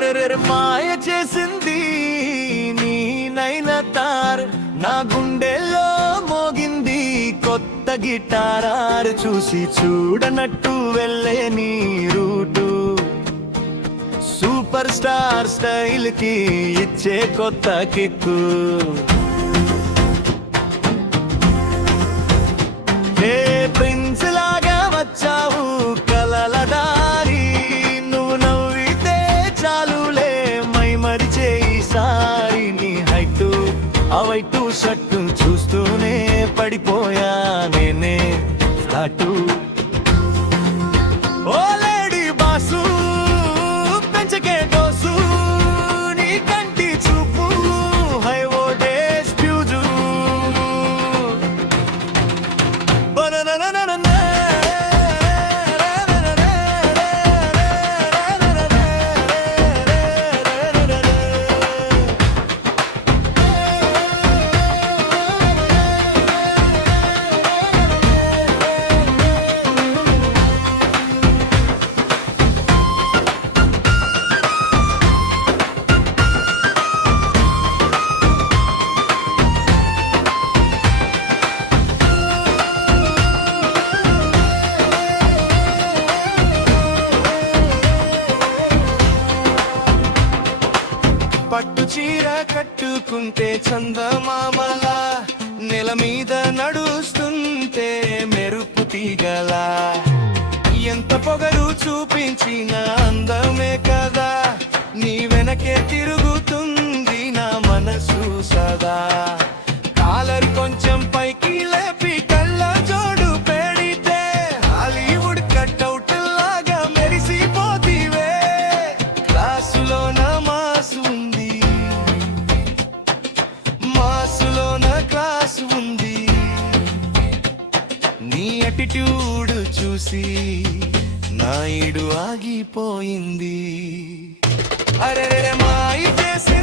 అరెరెర మాయ చేసింది. నీ నైన తార్ నా గుండెల్లో మోగింది. కొత్త గిటారారు చూసి చూడనట్టు వెళ్ళే నీ రూటు. సూపర్ స్టార్ స్టైల్కి ఇచ్చే కొత్త కిక్కు. అవైటు షట్టు చూస్తూనే పడిపోయా నేనే. ఫ్లాటు చీర కట్టుకుంటే చందమామలా నెల మీద నడుస్తుంటే మెరుపు తీగలా. ఎంత పొగరు చూపించిన అందమే యాటిట్యూడ్ చూసి నాయుడు ఆగిపోయింది. అరే మాయి చేసింది